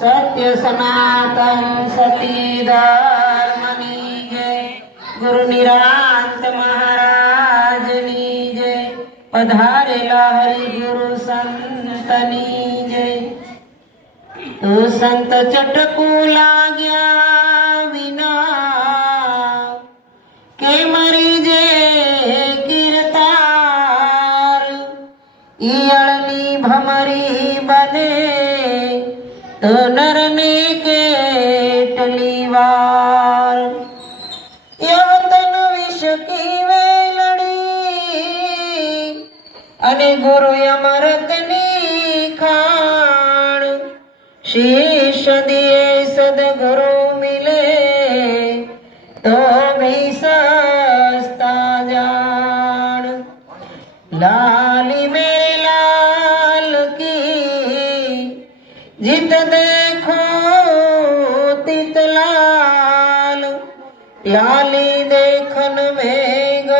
સત્ય સનાતન સતી ધર્મની જય ગુરુ નિરાંત મહારાજની જય પધારેલા હરિગુરુ સંતની જય તો સંત ચટકુ લાગ્યા વિના કે મરી જે કીર્તાર ઈયળની ભમરી બને તો નરને કેટલી વાર યવતન વિષ કી વેલડી અને ગુરુ અમરતની ખાણ. શીશ દિયે સદગુરુ મિલે તો સસ્તા જાણ. લાલી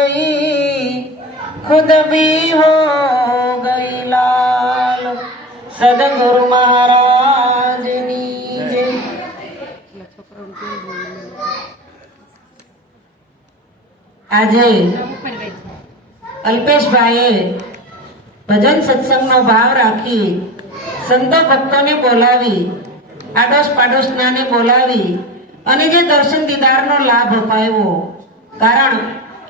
गई खुद भी हो गई लाल सदगुरु महाराज ની જય આજે અલ્પેશભાઈએ ભજન સત્સંગનો ભાવ રાખી સંતો ભક્તોને બોલાવી આડોશ પાડોશનાને બોલાવી અને જે દર્શન દીદારનો લાભ અપાયો કારણ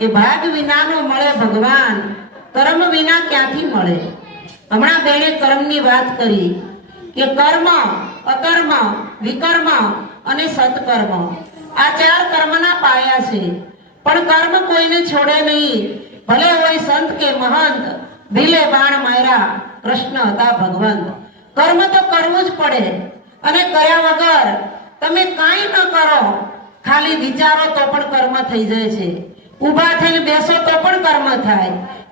કે ભાગ વિનાનો મળે ભગવાન, કર્મ વિના ક્યાંથી મળે? હમણાં બેણે કર્મની વાત કરી કે કર્મ, અકર્મ, વિકર્મ અને સત્કર્મ, આ ચાર કર્મના પાયા છે. પણ કર્મ કોઈને છોડે નહીં. ભલે હોય સંત કે મહંત, ભીલે બાણ માયરા કૃષ્ણ હતા ભગવંત. કર્મ તો કરવું જ પડે. અને કર્યા વગર તમે કાંઈ ન કરો. ખાલી વિચારો તો પણ કર્મ થઈ જાય છે. ઊભા થઈને બેસો તો પણ કર્મ થાય.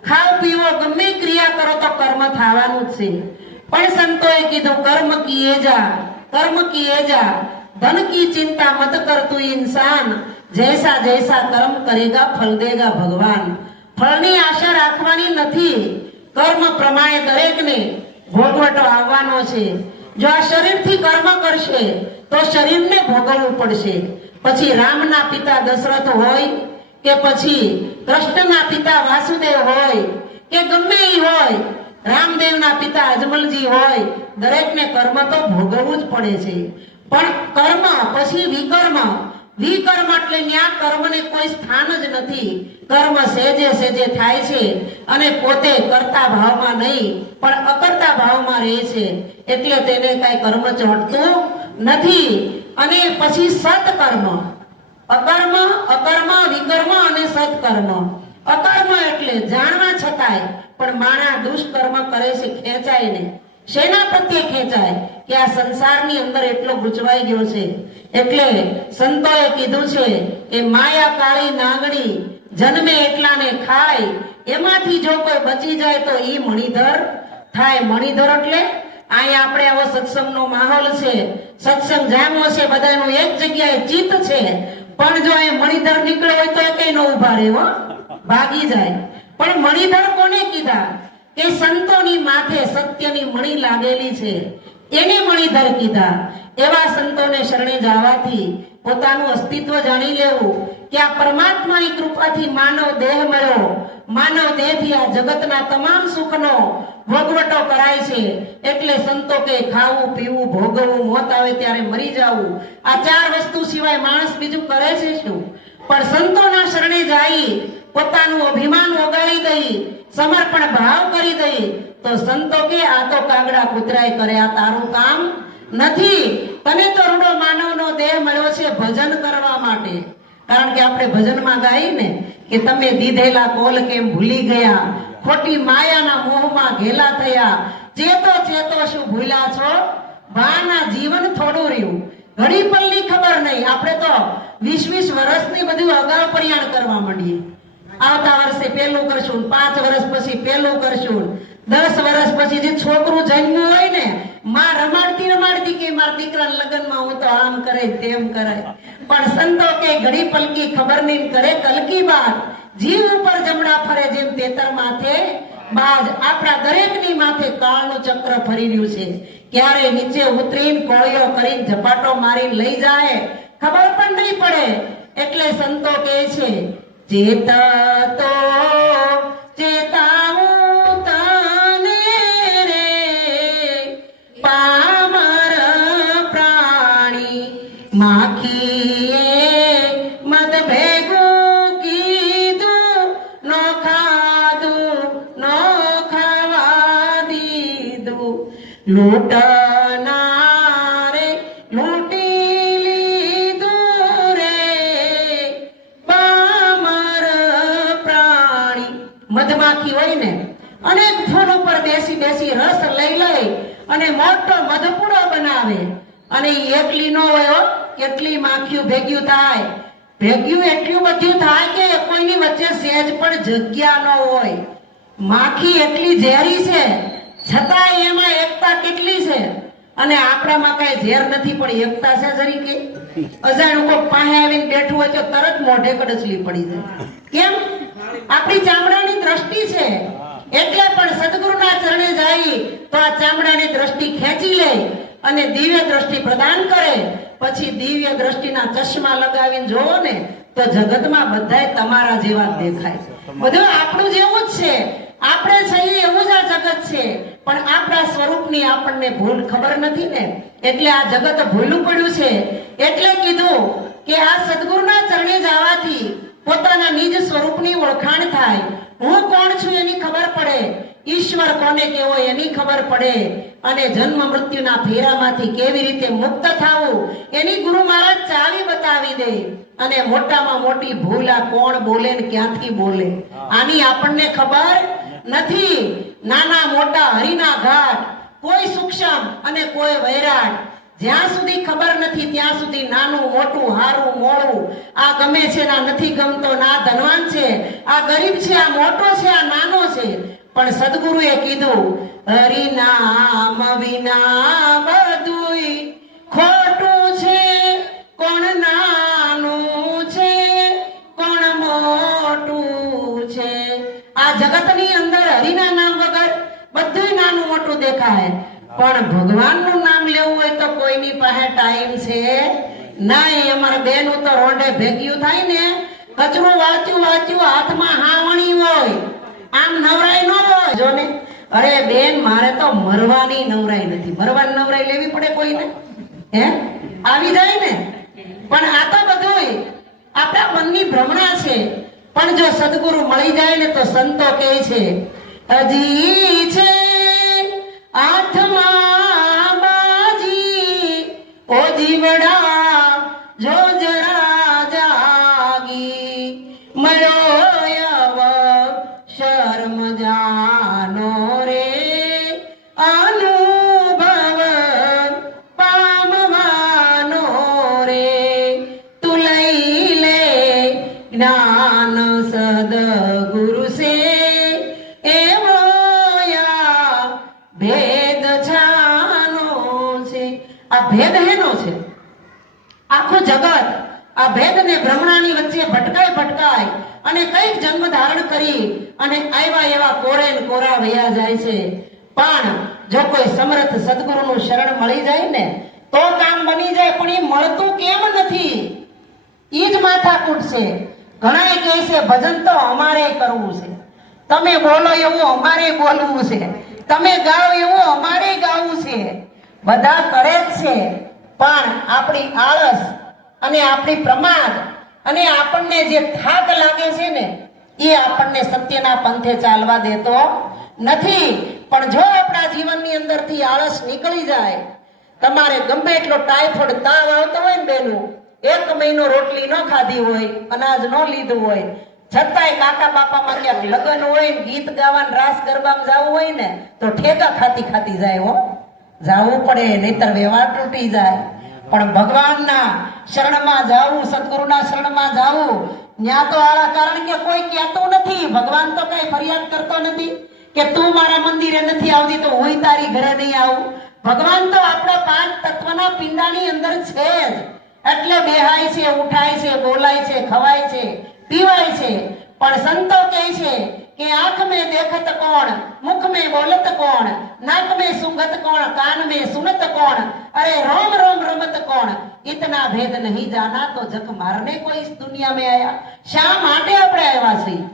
ખાવ પીવો ગમે ક્રિયા કરો તો કર્મ થવાનું જ છે. પણ સંતોએ કીધું, કર્મ કીએ જા, કર્મ કીએ જા. ધન કી ચિંતા મત કર તું ઇન્સાન. જૈસા જૈસા કર્મ કરેગા ફલ દેગા ભગવાન. ફળની આશા રાખવાની નથી. કર્મ પ્રમાણે દરેકને ભોગવટો આવવાનો છે. જો આ શરીરથી કર્મ કરશે, તો શરીરને ભોગવવું પડશે. પછી રામના પિતા દશરથ હોય કે પછી કૃષ્ણના પિતા વાસુદેવ હોય, કે ગમે એ હોય, રામદેવના પિતા અજમલજી હોય, દરેકને કર્મ તો ભોગવવું જ પડે છે. પણ કર્મ પછી વિકર્મ. વિકર્મ એટલે ન્યા કર્મને કોઈ સ્થાન જ નથી. કર્મ સેજે સેજે થાય છે અને પોતે કરતા ભાવમાં નહીં, પણ અકર્તા ભાવમાં રહે છે. એટલે તેને કઈ કર્મ ચોંટતું નથી. અને પછી સત્કર્મ. અકર્મ અકર્મ, વિકર્મ અને સત્કર્મ. અકર્મ એટલે જાણવા છતાંય, પણ માણા દુષ્કર્મ કરે છે ખેંચાય ને શેના પ્રત્યે ખેંચાય? કે આ સંસારની અંદર એટલો ગુચવાઈ ગયો છે. એટલે સંતોએ કીધું છે કે માયા કાળી નાગણી જન્મે એટલાને ખાય, એમાંથી જો કોઈ બચી જાય તો ઈ મણિધર. થાય મણિધર એટલે અહીંયા આપણે આવો સત્સંગનો માહોલ છે. સત્સંગ જામો છે, બધાનું એક જગ્યાએ ચિત્ત છે. પણ જો એ મણિધર નીકળે હોય તો કઈ ન ઊભા રહે, હો. ભાગી જાય. પણ મણિધર કોને કીધા? કે સંતોની માથે સત્યની મણી લાગેલી છે. એને મણિધર કીધા. એવા સંતોને શરણે જવાથી પોતાનું અસ્તિત્વ જાણી લેવું આ પરમાત્માની કૃપાથી માનવ દેહ મળ્યો માનવ દેહથી આ જગતના તમામ સુખનો ભોગવટો કરાય છે. એટલે સંતો કે ખાવું, પીવું, ભોગવવું, મોત આવે ત્યારે મરી જવું. આ ચાર વસ્તુ સિવાય માણસ બીજું કરે છે શું? પણ સંતોના શરણે જાય, પોતાનું અભિમાન ઓગાળી દઈ, સમર્પણ ભાવ કરી દઈ, તો સંતો કે આ તો કાગડા કૂતરાય કરે આ તારું કામ નથી. તને તો રૂડો માનવનો દેહ મળ્યો છે ભજન કરવા માટે. કારણ કે આપણે ભજનમાં ગાઈને કે તમે દીધેલા કોલ કેમ ભૂલી ગયા? ખોટી માયાના મોહમાં ઘેલા થયા. ચેતો ચેતો શું ભૂલ્યા છો? બાના જીવન થોડું રહ્યું. ઘડી પલ્લી ખબર નહીં. આપણે તો વીસ વીસ વર્ષની બધું અગાઉ પરિયાણ કરવા માંડીએ. આવતા વર્ષે પેલું કરશું પાંચ વર્ષ પછી પેલું કરશું દસ વર્ષ પછી જે છોકરું જન્મ્યું હોય ને માં રમાડતી રમાડતી કે મારા દીકરાના લગ્નમાં હું તો આમ કરે તેમ કરાય. પણ સંતો કે ઘડી પલકી ખબર નહીં કરે કલકી બાદ જીવ ઉપર જમણા ફરે જેમ તેતર માથે. બાજ આપણા દરેકની માથે કાળનું ચક્ર ફરી રહ્યું છે. ક્યારે નીચે ઉતરીને કોળિયો કરીને ઝપાટો મારીને લઈ જાય, ખબર પણ નહીં પડે. એટલે સંતો કહે છે, ચેતા તો ચેતાવું લૂંટનારે લૂંટી લીધું રે પ્રાણી મધમાખી હોય ને, અનેક ફૂલ ઉપર બેસી બેસી રસ લઈ લઈ અને મોટો મધપુડો બનાવે. અને એકલી નો હોય એટલી માખીયું ભેગ્યું થાય. ભેગ્યું એટલું બધું થાય કે કોઈની વચ્ચે સહેજ પણ જગ્યા ન હોય. માખી એટલી ઝેરી છે છતાં એમાં એકતા કેટલી છે? અને આપણામાં કઈ ઝેર નથી, પણ એકતા છે જરી કે અજાણ્યું કોક પાસે આવીને બેઠું હોય તો તરત મોઢે કડચલી પડી જાય. કેમ? આપણી ચામડાની દ્રષ્ટિ છે. એટલે પણ સદગુરુના ચરણે જાય તો આ ચામડાની દ્રષ્ટિ ખેંચી લે અને દિવ્ય દ્રષ્ટિ પ્રદાન કરે. પછી દિવ્ય દ્રષ્ટિના ચશ્મા લગાવીને જોવો ને, તો જગતમાં બધાય તમારા જેવા દેખાય. બધું આપણું જેવું જ છે. આપણે છીએ એવું જ આ જગત છે. પણ આપણા સ્વરૂપની આપણને ભૂલ ખબર નથી ને. એટલે આ જગત ભૂલું પડ્યું છે. એટલે કીધું કે આ સદગુરુના ચરણે જવાથી પોતાના નિજ સ્વરૂપની ઓળખાણ થાય. હું કોણ છું એની ખબર પડે. ઈશ્વર કોને કેવો એની ખબર પડે. અને જન્મ મૃત્યુના ફેરામાંથી કેવી રીતે મુક્ત થવું એની ગુરુ મહારાજ ચાવી બતાવી દે. અને મોટામાં મોટી ભૂલ આ કોણ બોલે ને ક્યાંથી બોલે? આની આપણને ખબર નથી. નાના મોટા હરિના ઘાટ, કોઈ સૂક્ષ્મ અને કોઈ વૈરાટ. જ્યાં સુધી ખબર નથી, ત્યાં સુધી નાનું, મોટું, હારું મોડું આ ગમે છે ના નથી ગમતો ના ધનવાન છે. આ ગરીબ છે, આ મોટો છે, આ નાનો છે. પણ સદગુરુએ કીધું, હરિનામ વિના બધુંય ખોટું દેખાય. પણ ભગવાનનું નામ લેવું હોય તો કોઈની પાસે ટાઈમ છે? નહીં, અમારા બેનું તો રોંડે ભેગ્યું થાય ને. કચરું વાંચ્યું વાંચ્યું, હાથમાં હાવણી હોય. આમ નવરાઈ ન હોય. જો ને, અરે બેન, મારે તો મરવાની નવરાઈ નથી. મરવાની નવરાઈ લેવી પડે કોઈને? હે? આવી જાય ને? પણ આ તો બધું આપણા મનની ભ્રમણા છે. પણ જો સદગુરુ મળી જાય ને તો સંતો કહે છે હજી છે હાથમાં બાજી ઓ જીવડા ભેદ હેનો છે? આખું જગત આ ભેદ ને વચ્ચે ભટકાય ભટકાય અને કંઈક જન્મ ધારણ કરી અને આવ્યા એવા કોરે કોરા વયા જાય છે. પણ જો કોઈ સમર્થ સદગુરુનું શરણ મળી જાય ને, તો કામ બની જાય, પણ એ મળતું કેમ નથી? એ જ માથાકૂટ છે ઘણા કહે છે, ભજન તો અમારે કરવું છે. તમે બોલો એવું અમારે બોલવું છે. તમે ગાઓ એવું અમારે ગાવું છે. બધા કરે જ છે. પણ આપણી આળસ અને આપણી પ્રમાદ અને આપણને જે થાક લાગે છે ને, એ આપણને સત્યના પંથે ચાલવા દેતો નથી. પણ જો આપણા જીવનની અંદરથી આળસ નીકળી જાય, તમારે ગમે એટલો ટાઈફોઈડ તાવ આવતો હોય ને બેનું, એક મહિનો રોટલી ન ખાધી હોય, અનાજ ન લીધું હોય, છતાંય કાકા બાપામાં ક્યાંક લગ્ન હોય ગીત ગાવાનું રાસ ગરબામાં જવું હોય ને, તો ઠેકા ખાતી ખાતી જાય હો. જાવું પડે, નહીતર વ્યવહાર તૂટી જાય. પણ ભગવાનના શરણમાં જાવું, સદગુરુના શરણમાં જાવું, ન્યા તો કારણ કે કોઈ કહેતું નથી. ભગવાન તો કઈ ફરિયાદ કરતો નથી કે તું મારા મંદિરે નથી આવતી તો હું તારી ઘરે નહીં આવું. ભગવાન તો આપણા પાંચ તત્વના પિંડાની અંદર છે જ. એટલે બેહાય છે, ઉઠાય છે, બોલાય છે, ખવાય છે, પીવાય છે. પણ સંતો કહે છે કે આંખ મેં દેખત કોણ, મુખ મેં બોલત કોણ, નાક મેં સુંગત કોણ, કાન મેં સુનત કોણ, અરે રોમ રોમ રમત કોણ? ઇતના ભેદ નહીં જાના તો જક મારને કોઈ દુનિયા મેં આયા. શા માટે આપણે આવ્યા છીએ?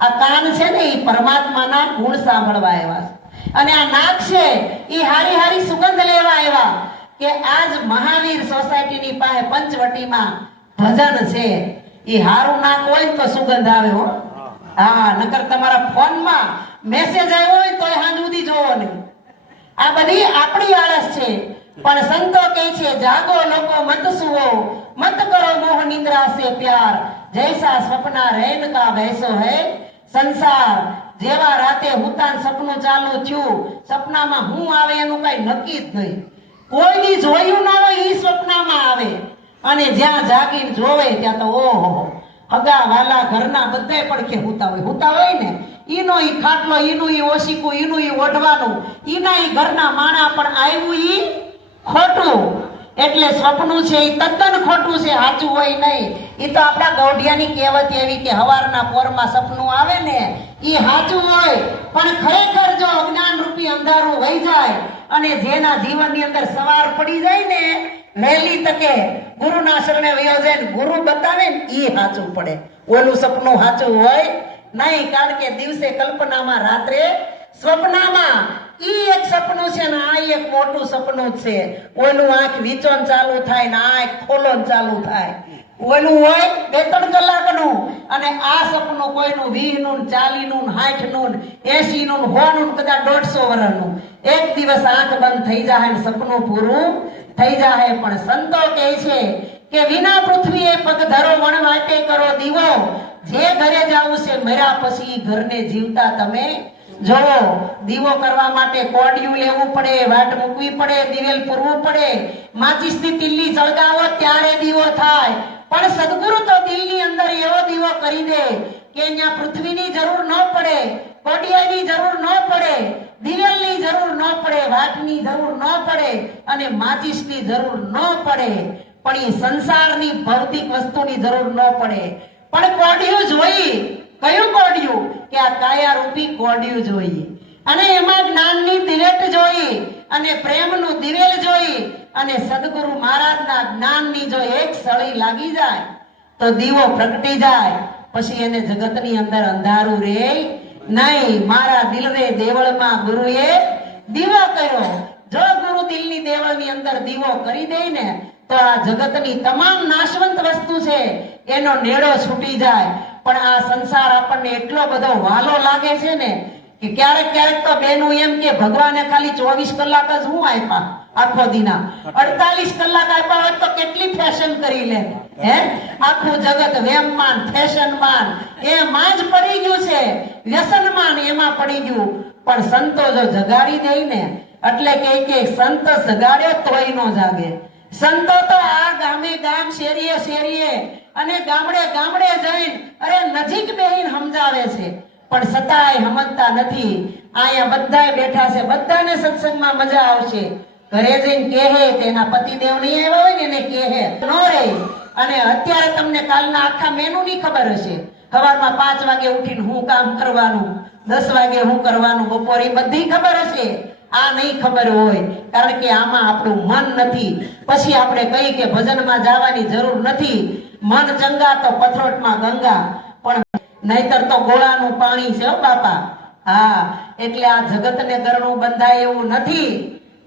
આ કાન છે ને એ પરમાત્માના ગુણ સાંભળવા આવ્યા અને આ નાક છે એ હારી હારી સુગંધ લેવા આવ્યા કે આજ મહાવીર સોસાયટીની પાસે પંચવટીમાં ભજન છે. એ હારું નાક હોય તો સુગંધ આવે હો. હા, નકર તમારા ફોનમાં મેસેજ આવ્યો હોય તો હાંજ સુધી જોવો નહીં. આ બધી આપણી આળસ છે. પણ સંતો કહે છે, જાગો લોકો, મત સુવો. મત કરો મોહ નિંદ્રા સે પ્યાર. જૈસા સપના રેન કા વૈસો હૈ સંસાર. જેવા રાતે હુતાન સપનું ચાલુ થયું. સપનામાં હું આવે એનું કઈ નક્કી જ નહીં. કોઈની જોયું ના હોય એ સપનામાં આવે. અને જ્યાં જાગીને જોવે ત્યાં તો ઓહો. અગા વાલા ઘરના બધાય પડખે હુતા હોય. હુતા હોય ને? ઈનો ઈ ખાટલો, ઈનું ઈ ઓશીકું, ઈનું ઈ ઓઢવાનું. ઈના ઈ ઘરના માણા પણ આવ્યું ઈ ખોટું. એટલે સપનું છે ઈ તદ્દન ખોટું છે, સાચું હોય નહીં. ઈ તો આપણા ગૌઢિયાની કહેવત એવી કે હવારના પોરમાં સપનું આવે ને, ઈ સાચું હોય. પણ ખરેખર જો અજ્ઞાન રૂપી અંધારું વહી જાય અને જેના જીવનની અંદર સવાર પડી જાય ને વહેલી તકે ગુરુના શરણે વયો જાય ગુરુ બતાવે ને ઈ સાચું પડે. ઓલું સપનું સાચું હોય નહીં, કારણ કે દિવસે કલ્પનામાં રાત્રે સ્વપ્નમાં ઈ એક સપનું છે ને આ એક મોટું સપનું છે. ઓલું આંખ વિચોન ચાલુ થાય ને આંખ ખોલોન ચાલુ થાય. ઓલું હોય બે ત્રણ કલાકનું અને આ સપનું કોઈનું વીહનું ચાલીનું ચાલી એસીનું હોનું કદાચ દોઢસો વર્ષનું એક દિવસ આંખ બંધ થઈ જાય સપનું પૂરું થઈ જાય પણ સંતો કહે છે કે વિના પૃથ્વીએ પગ ધરો વણ વાટે કરો દીવો. જે ઘરે જાવું છે મર્યા પછી ઘરને જીવતા તમે જોવો. દીવો કરવા માટે કોડિયું લેવું પડે, વાટ મૂકવી પડે, દિવેલ પૂરવું પડે. માચિસની તિલ્લી સળગાવો ત્યારે દીવો થાય. પણ સદગુરુ તો દિલની અંદર એવો દીવો કરી દે કે અહીંયા પૃથ્વીની જરૂર ન પડે, કોડિયાની જરૂર ન પડે. દિવેલની જરૂર ન પડે, વાતની જરૂર ન પડે અને માચિસની જરૂર ન પડે. પણ એ સંસારની ભૌતિક વસ્તુની જરૂર ન પડે. પણ કોડિયું જોઈ કયું કોડિયું? કે આ કાયા રૂપી કોડિયું જોઈ અને એમાં જ્ઞાનની દિવેટ જોઈ અને પ્રેમનું દિવેલ જોઈ અને સદગુરુ મહારાજના જ્ઞાનની જો એક સળી લાગી જાય, તો દીવો પ્રગટી જાય, પછી એને જગતની અંદર અંધારું રે નહીં, મારા દિલરે દેવળમાં ગુરુએ દીવો કર્યો. જો ગુરુ દિલની દેવળની અંદર દીવો કરી દે ને, તો આ જગતની તમામ નાશવંત વસ્તુ છે, એનો નેડો છૂટી જાય. પણ આ સંસાર આપણને એટલો બધો વાલો લાગે છે ને, કે ક્યારેક ક્યારેક તો બેનું એમ કે ભગવાને ખાલી ચોવીસ કલાક જ હું આપ્યા આખો દિના. અડતાલીસ કલાક આપ્યા હોય તો કેટલી ફેશન કરી લે. હે? આખું જગત વેમમાન, ફેશનમાન. એમાં જ પડી ગયું છે. વ્યસનમાન એમાં પડી ગયું. પણ સંતો જો જગાડી દે ને, એટલે કે કે સંત જગાડ્યો તોય નો જાગે. સંતો તો આ ગામે ગામ શેરીએ શેરીએ અને ગામડે ગામડે જઈને, અરે નજીક બેહીને સમજાવે છે. પણ સતાય સમજતા નથી. અહીંયા બધાય બેઠા છે. બધાને સત્સંગમાં મજા આવશે. ઘરે જઈને કહે તેના પતિદેવ નહીં આવ્યા હોય ને એને કહે નો રે. અને અત્યારે તમને કાલના આખા મેનુ ની ખબર હશે. સવારમાં પાંચ વાગે ઉઠીને હું કામ કરવાનું, દસ વાગે હું કરવાનું, બપોરે બધી ખબર હશે. આ નહીં ખબર હોય, કારણ કે આમાં આપણું મન નથી. પછી આપણે કહી કે ભજનમાં જવાની જરૂર નથી. મન ચંગા તો પથરોટમાં ગંગા, પણ નહીતર તો ગોળાનું પાણી છે બાપા. હા, એટલે આ જગતને ગરણું બંધાય એવું નથી.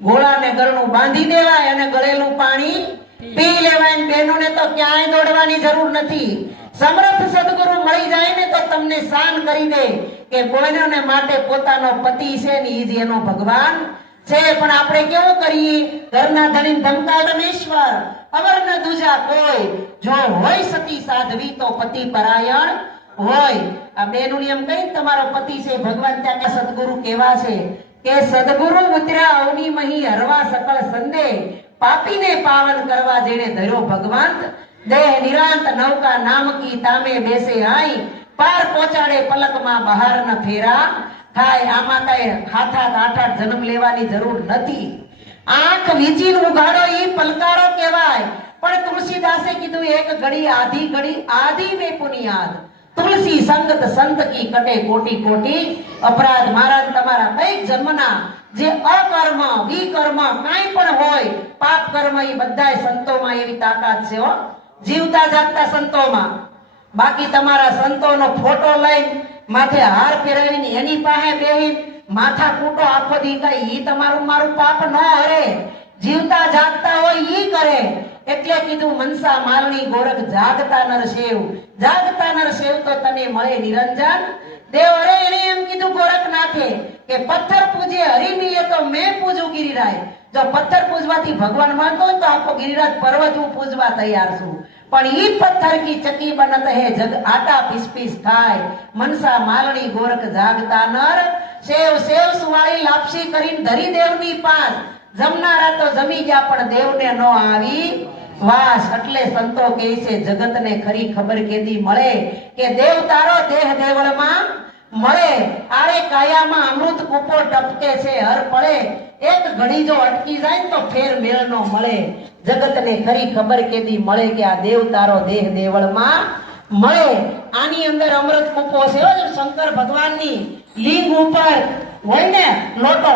ગોળાને ગરણું બાંધી દેવાય અને ગળેલું પાણી પી લેવાય બહેનોને તો ક્યાંય દોડવાની જરૂર નથી. સમર્થ સદગુરુ મળી જાય ને તો તમને શાન કરી દે કે કોઈને માટે પોતાનો પતિ છે ને જ એનો ભગવાન છે. પણ આપણે કેવું કરીએ? ઘરના ધણી ધમકા રમેશ્વર અવર ન દુજા કોઈ. જો હોય સતી સાધવી તો પતિ પરાયણ હોય. આ બેનું એમ કઈ તમારો પતિ છે, ભગવાન ત્યાં સદગુરુ કેવા છે? કે સદગુરુ ઉતર્યા અવની મહી હરવા સકળ સંદે. પાપીને પાવન કરવા જેને ધર્યો ભગવાન, દેહ નિરાંત નૌકા નામકી તામે બેસે આઈ, પાર પહોંચાડે પલકમાં બહાર ન ફેરા. થાય આમાં કઈ હાથ હાથ જન્મ લેવાની જરૂર નથી. આંખ વીજીને ઉઘાડો ઈ પલકારો કહેવાય. પણ તુલસીદાસે કીધું, એક ઘડી, આધી ઘડી, આધી મે પુનિયાદ. તુલસી સંગત સંત કી કટે કોટી કોટી. અપરાધ મારા તમારા કંઈક જન્મના જે અકર્મ, વિકર્મ કાંઈ પણ હોય, પાપ કર્મ એ બધાય સંતોમાં એવી તાકાત છે, હો. જીવતા જાગતા સંતોમાં. બાકી તમારા સંતોનો ફોટો લઈ માથે હાર પહેરાવીને એની પાસે બેહી, માથા કૂટો આખો દી કઈ ઈ તમારું મારું પાપ ન હરે. જીવતા જાગતા હોય ઈ કરે. એટલે કીધું મનસા મારણી ગોરખ જાગતા નર શેવ જાગતા નર શેવ તો તને મળે નિરંજન. દેવ અરે એને એમ કીધું ગોરખનાથે કે પથ્થર પૂજે એ તો મેં પૂજું ગિરિરાય જો પથ્થર પૂજવાથી ભગવાન માનતો તો આખો ગિરિરાજ પર્વત હું પૂજવા તૈયાર છું. પણ ઈ પથ્થર કી ચકી બનત હે જગ આટા પીસ પીસ થાય. મનસા માલણી ગોરખ જાગતા નર. સેવ સેવ સુવાળી લાપસી કરીને ધરી દેવની પાસ. જમનારા તો જમી ગયા પણ દેવને નો આવી. વાસ એટલે સંતો કહે છે, જગતને ખરી ખબર કેદી મળે કે દેવ તારો દેહ દેવળમાં મળે. આરે કાયામાં અમૃત કૂપો ટપકે છે, હર પડે એક ઘડી જો અટકી જાય તો ફેર મેળ નો મળે. જગતને ખરી ખબર કેદી મળે કે આ દેવ તારો દેહ દેવળમાં મળે. આની અંદર અમૃત કૂપો છે શંકર ભગવાનની. લિંગ ઉપર હોય ને લોટો.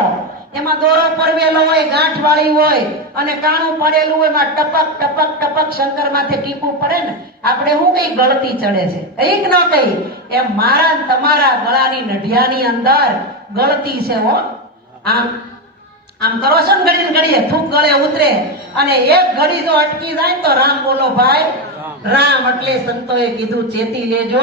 એમાં દોરો પરવેલો હોય ગાંઠ વાળી હોય અને કાણું પડેલું હોય એમાં ટપક ટપક ટપક શંકર માથે ટીપું પડે ને આપણે શું કઈ ગળતી ચડે છે. કંઈક ન કઈ. એમ મારા તમારા ગળાની નઢિયાની અંદર ગળતી છે હો. આમ આમ કરો છો ને ઘડી ને ઘડીએ થૂક ગળે ઉતરે. અને એક ઘડી જો અટકી જાય ને તો રામ બોલો ભાઈ રામ એટલે સંતોએ કીધું ચેતી લેજો.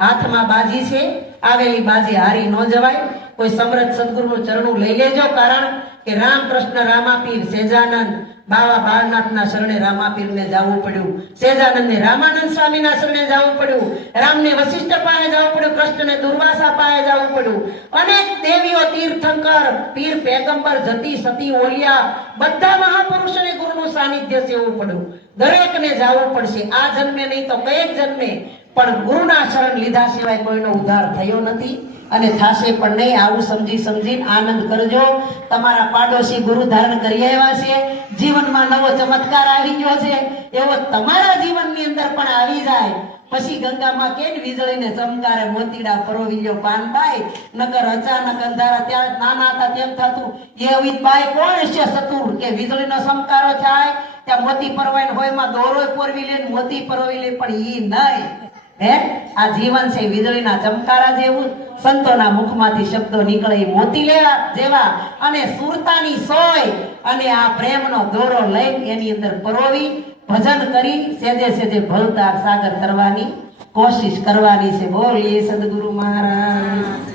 હાથમાં બાજી છે, આવેલી બાજી હારી ન જવાય. કોઈ સમરથ સદગુરુનું ચરણું લઈ લેજો, કારણ કે રામકૃષ્ણ રામાપીર સેજાનંદ બાવા બાળનાથના શરણે રામાપીરને જવું પડ્યું. સેજાનંદને રામાનંદ સ્વામીના શરણે જવું પડ્યું. રામને વશિષ્ઠ પાસે જવું પડ્યું, કૃષ્ણને દુર્વાસા પાસે જવું પડ્યું. અનેક દેવીઓ તીર્થંકર, પીર પેગંબર, જતી સતી, ઓલિયા, બધા મહાપુરુષોને ગુરુનું સાનિધ્ય સેવું પડ્યું. દરેકને જવું પડશે. આ જન્મે નહીં તો કયેક જન્મે પણ ગુરુના શરણ લીધા સિવાય કોઈનો ઉદ્ધાર થયો નથી. અને થાશે પણ નહીં. આવું સમજી સમજી આનંદ કરજો. તમારા પાડોશી ગુરુ ધારણ કરી આવ્યા છે. જીવનમાં નવો ચમત્કાર આવી ગયો છે. એવો તમારા જીવનની અંદર પણ આવી જાય. પછી ગંગામાં કેમ વીજળીને ચમકારે મોતીડા પરોવી લ્યો પાનબાઈ? નકર અચાનક અંધારા ત્યાં નાના હતા તેમ થતું. એવી બાઈ કોણ છે સતુર? કે વીજળીનો ચમકારો થાય? ત્યાં મોતી પરવાઈને હોયમાં દોરો પોરવી લે મોતી પરોવી લે પણ ઈ નહીં. હે? આ જીવન છે વીજળીના ચમકારા જેવું. સંતોના મુખમાંથી શબ્દો નીકળે મોતી લેવા જેવા. અને સુરતાની સોય અને આ પ્રેમનો દોરો લઈ એની અંદર પરોવી, ભજન કરી, સેજે સેજે ભલતા સાગર કરવાની કોશિશ કરવાની છે. બોલીએ સદગુરુ મહારાજ.